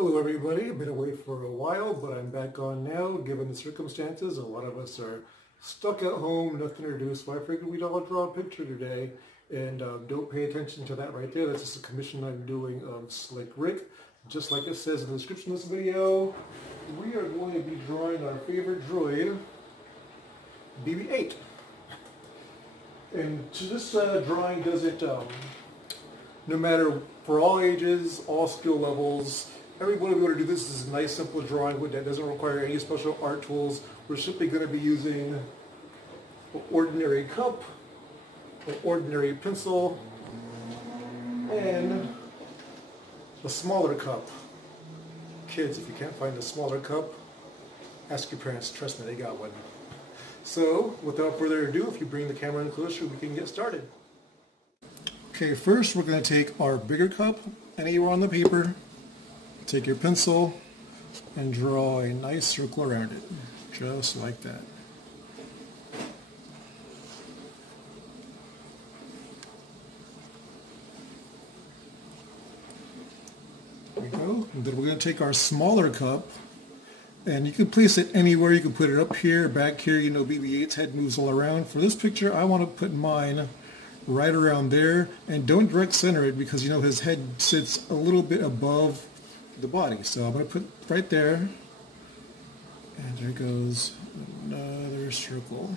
Hello everybody, I've been away for a while, but I'm back on now. Given the circumstances, a lot of us are stuck at home, nothing to do, so I figured we'd all draw a picture today. And don't pay attention to that right there, that's just a commission I'm doing of Slick Rick. Just like it says in the description of this video, we are going to be drawing our favorite droid, BB8. And this drawing does it no matter, for all ages, all skill levels. Everybody will be able to do this. This is a nice simple drawing that doesn't require any special art tools. We're simply going to be using an ordinary cup, an ordinary pencil, and a smaller cup. Kids, if you can't find a smaller cup, ask your parents. Trust me, they got one. So, without further ado, if you bring the camera in closer, we can get started. Okay, first we're going to take our bigger cup, anywhere on the paper, take your pencil, and draw a nice circle around it, just like that. There we go. And then we're going to take our smaller cup, and you can place it anywhere. You can put it up here, back here. You know BB-8's head moves all around. For this picture, I want to put mine right around there, and don't direct center it because you know his head sits a little bit above the body. So I'm going to put right there, and there goes another circle.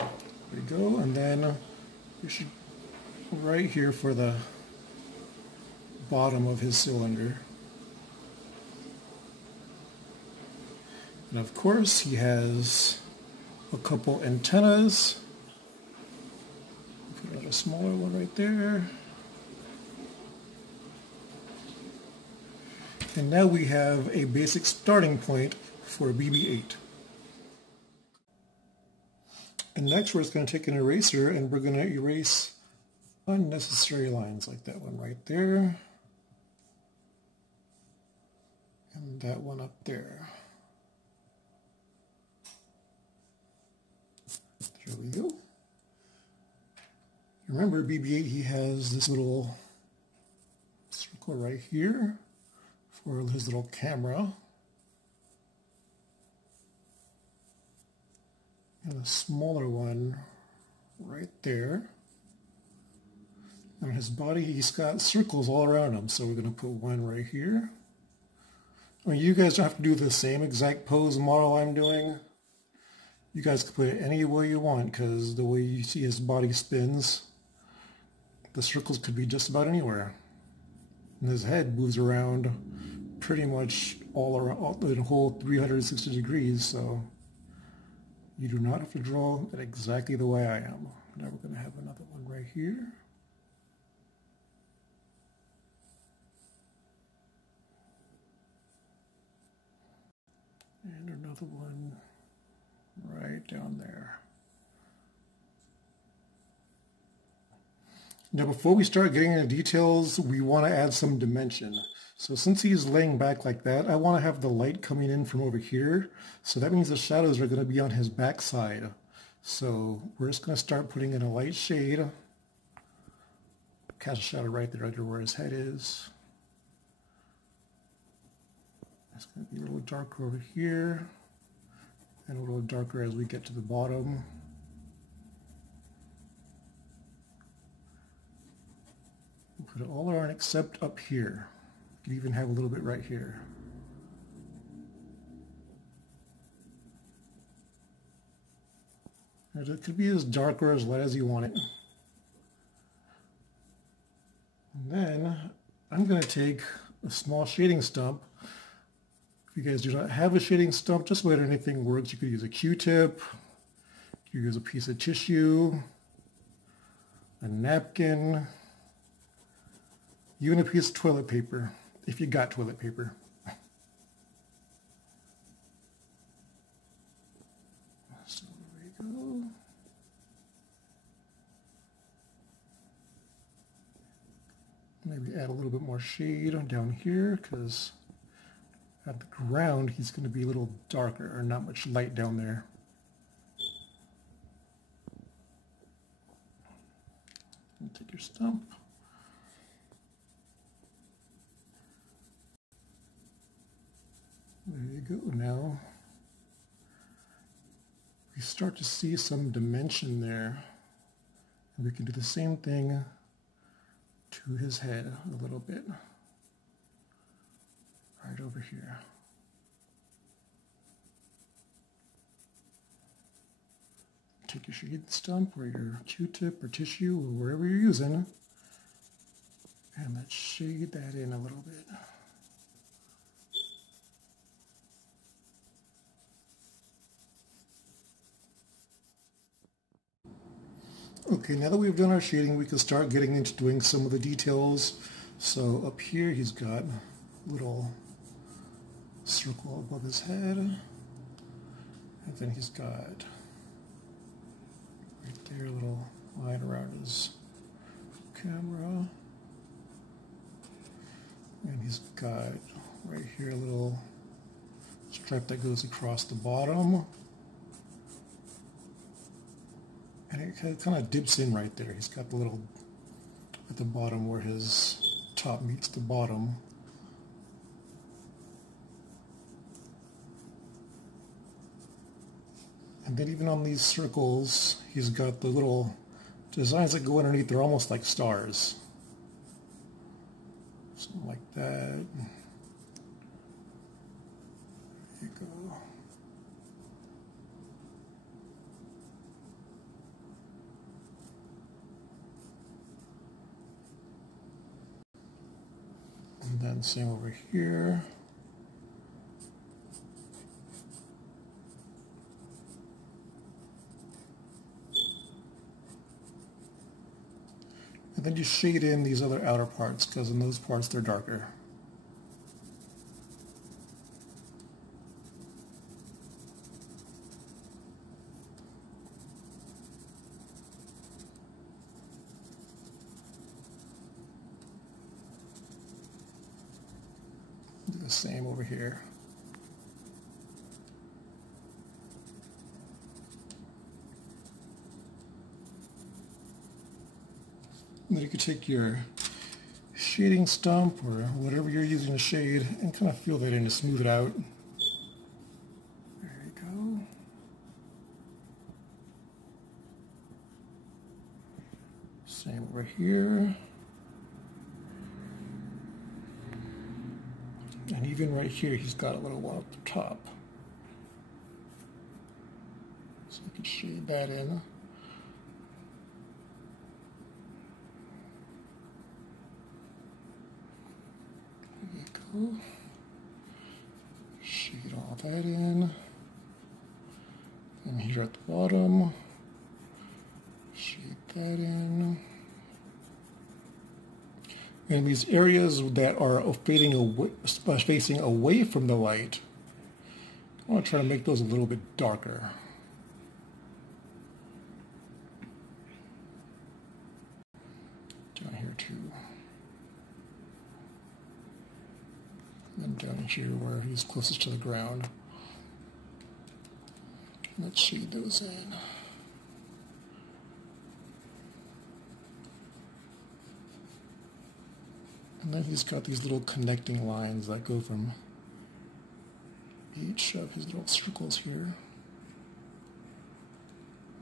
There we go, and then you should right here for the bottom of his cylinder. And of course he has a couple antennas. Put a smaller one right there. And now we have a basic starting point for BB-8. And next we're just going to take an eraser and we're going to erase unnecessary lines like that one right there. And that one up there. There we go. Remember, BB-8, he has this little circle right here for his little camera. And a smaller one right there. On his body, he's got circles all around him, so we're going to put one right here. I mean, you guys don't have to do the same exact pose model I'm doing. You guys can put it any way you want, because the way you see his body spins, the circles could be just about anywhere. And his head moves around pretty much all around the whole 360 degrees, so you do not have to draw it exactly the way I am. Now we're going to have another one right here. And another one right down there. Now before we start getting into details, we want to add some dimension. So since he's laying back like that, I want to have the light coming in from over here. So that means the shadows are going to be on his backside. So we're just going to start putting in a light shade. Cast a shadow right there under where his head is. It's going to be a little darker over here. And a little darker as we get to the bottom. We'll put it all around except up here. You can even have a little bit right here. And it could be as dark or as light as you want it. And then I'm going to take a small shading stump. If you guys do not have a shading stump, just about anything works. You could use a Q-tip, you could use a piece of tissue, a napkin, even a piece of toilet paper, if you got toilet paper. So there we go. Maybe add a little bit more shade down here, because at the ground, he's going to be a little darker, or not much light down there. Take your stump. There you go. Now we start to see some dimension there. And we can do the same thing to his head a little bit. Right over here. Take your shade stump or your Q-tip or tissue or wherever you're using, and let's shade that in a little bit. Okay, now that we've done our shading, we can start getting into doing some of the details. So up here he's got a little circle above his head, and then he's got right there a little line around his camera, and he's got right here a little stripe that goes across the bottom, and it kind of dips in right there. He's got the little at the bottom where his top meets the bottom. And then even on these circles, he's got the little designs that go underneath. They're almost like stars. Something like that. There you go. And then same over here. And then you shade in these other outer parts, because in those parts they're darker. Do the same over here. And then you could take your shading stump or whatever you're using to shade and kind of feel that in to smooth it out. There you go. Same over here. And even right here, he's got a little one up the top. So you can shade that in. There you go. Shade all that in. And here at the bottom, shade that in. And these areas that are facing away from the light, I want to try to make those a little bit darker. Down here too. And then down here where he's closest to the ground. Let's shade those in. And then he's got these little connecting lines that go from each of his little circles here.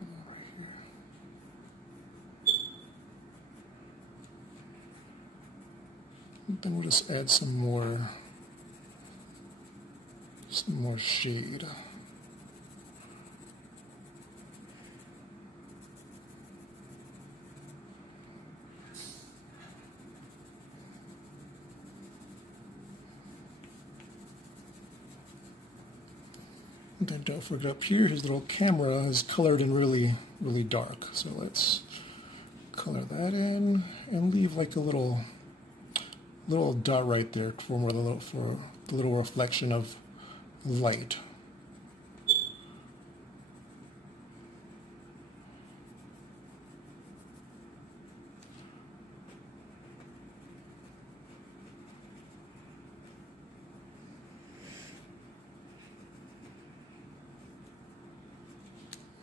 Right here. And then we'll just add some more shade. And then don't forget up here, his little camera is colored in really, really dark. So let's color that in and leave like a little dot right there for the little reflection of light.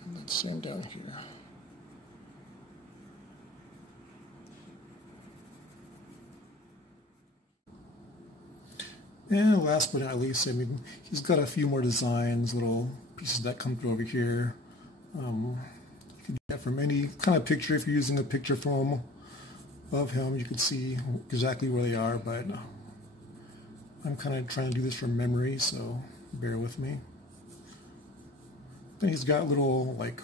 And then same down here. And last but not least, I mean, he's got a few more designs, little pieces that come through over here. You can do that from any kind of picture. If you're using a picture film of him, you can see exactly where they are, but I'm kind of trying to do this from memory, so bear with me. Then he's got little, like,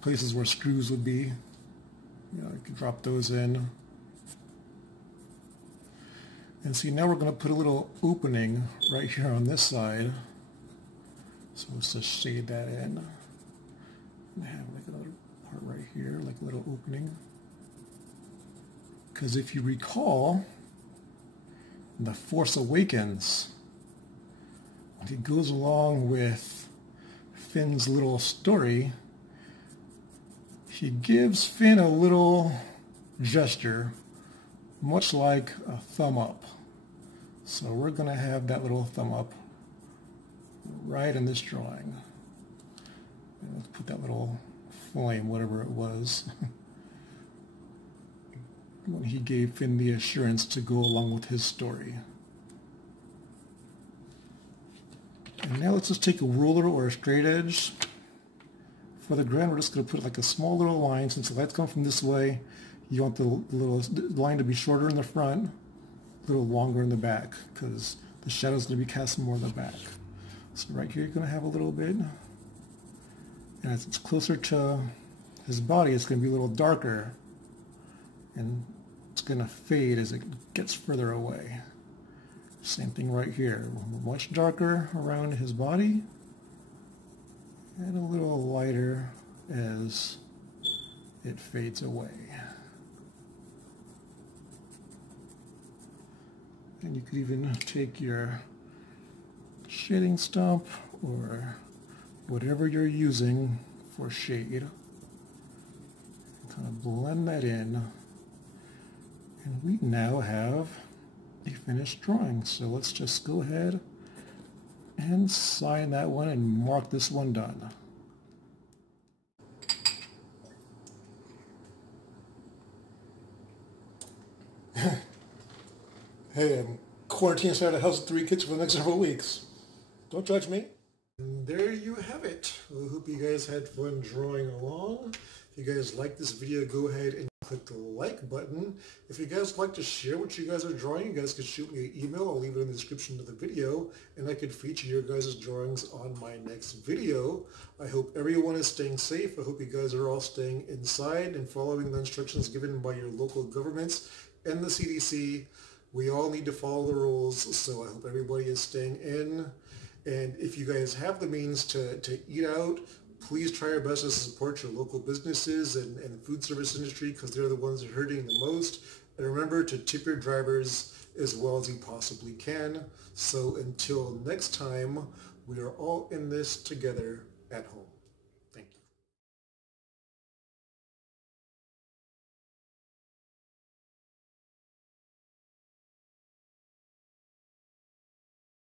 places where screws would be. You can drop those in. And see, now we're going to put a little opening right here on this side. So let's just shade that in. And have like another part right here, like a little opening. Because if you recall, in The Force Awakens, when he goes along with Finn's little story, he gives Finn a little gesture, much like a thumb up. So we're going to have that little thumb up right in this drawing. And let's put that little flame, whatever it was, when he gave Finn the assurance to go along with his story. And now let's just take a ruler or a straight edge. For the ground, we're just going to put like a small little line. Since the lights come from this way, you want the little line to be shorter in the front, a little longer in the back, because the shadow's going to be cast more in the back. So right here, you're going to have a little bit. And as it's closer to his body, it's going to be a little darker. And it's going to fade as it gets further away. Same thing right here. Much darker around his body. And a little lighter as it fades away. And you could even take your shading stump or whatever you're using for shade. Kind of blend that in. And we now have a finished drawing. So let's just go ahead and sign that one and mark this one done. Hey, I'm quarantined inside a house with 3 kids for the next several weeks. Don't judge me. And there you have it. I hope you guys had fun drawing along. If you guys like this video, go ahead and click the like button. If you guys like to share what you guys are drawing, you guys can shoot me an email. I'll leave it in the description of the video, and I could feature your guys' drawings on my next video. I hope everyone is staying safe. I hope you guys are all staying inside and following the instructions given by your local governments and the CDC. We all need to follow the rules, so I hope everybody is staying in. And if you guys have the means to eat out, please try your best to support your local businesses and the food service industry, because they're the ones that are hurting the most. And remember to tip your drivers as well as you possibly can. So until next time, we are all in this together at home.